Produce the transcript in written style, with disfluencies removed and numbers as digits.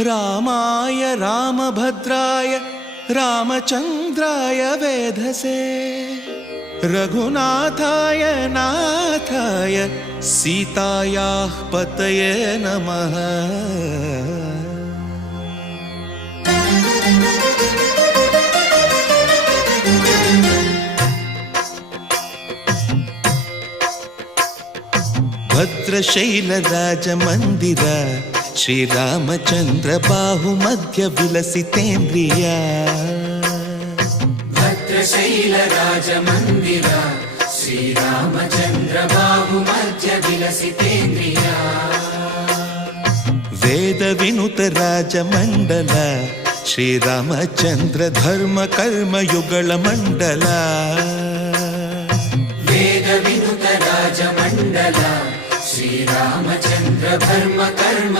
रामाय रामभद्राय रामचन्द्राय वेधसे रघुनाथाय नाथाय सीतायाः पतये नमः। भद्रशैलराजमन्दिर श्रीरामचन्द्र बाहुमध्य विलसितेन्द्रिया। भद्रशैलराजमन्दिर श्रीरामचन्द्र बाहुमध्य विलसितेन्द्रिया। वेदविनुत राजमण्डल श्रीरामचन्द्र धर्म कर्म युगल मण्डल। वेदविनुत राजमण्डल श्रीरामचन्द्र धर्म कर्म